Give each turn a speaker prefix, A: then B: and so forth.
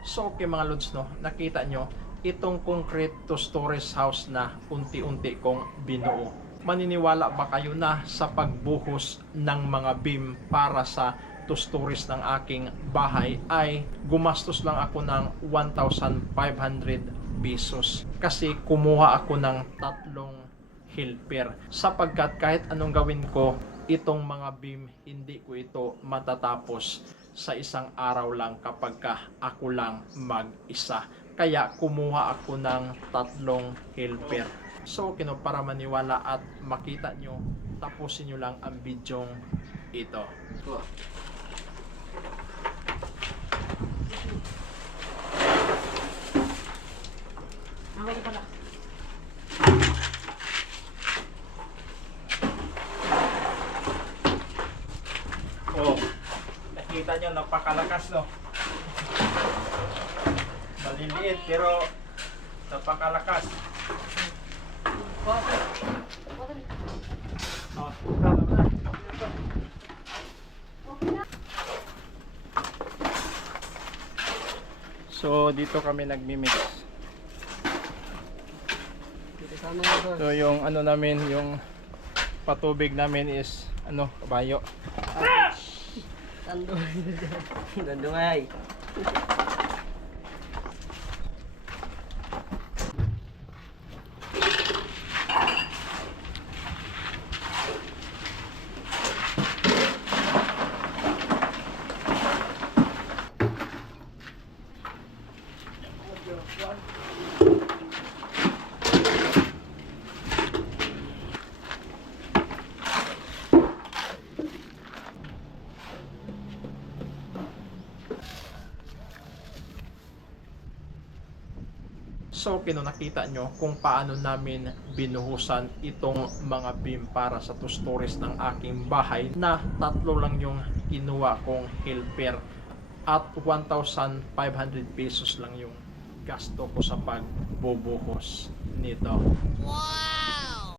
A: So okay mga lods no, nakita nyo itong concrete to storage house na unti-unti kong binuo. Maniniwala ba kayo na sa pagbuhos ng mga beam para sa to storage ng aking bahay ay gumastos lang ako ng 1,500 pesos? Kasi kumuha ako ng tatlong helper. Sapagkat kahit anong gawin ko itong mga beam hindi ko ito matatapos sa isang araw lang kapag ka ako lang mag-isa. Kaya kumuha ako ng tatlong helper. So kino para maniwala at makita nyo tapusin nyo lang ang bidyong ito. Oh, nakita nyo, napakalakas, no? Maliliit, pero napakalakas. So, dito kami nagmi-mix. So, yung ano namin, yung patubig namin is, ano, kabayo.
B: Dandong. Dandong ai Thank you.
A: So, kino nakita nyo kung paano namin binuhusan itong mga beam para sa two stories ng aking bahay na tatlo lang yung kinuha kong helper at 1,500 pesos lang yung gasto ko sa pagbubuhos nito.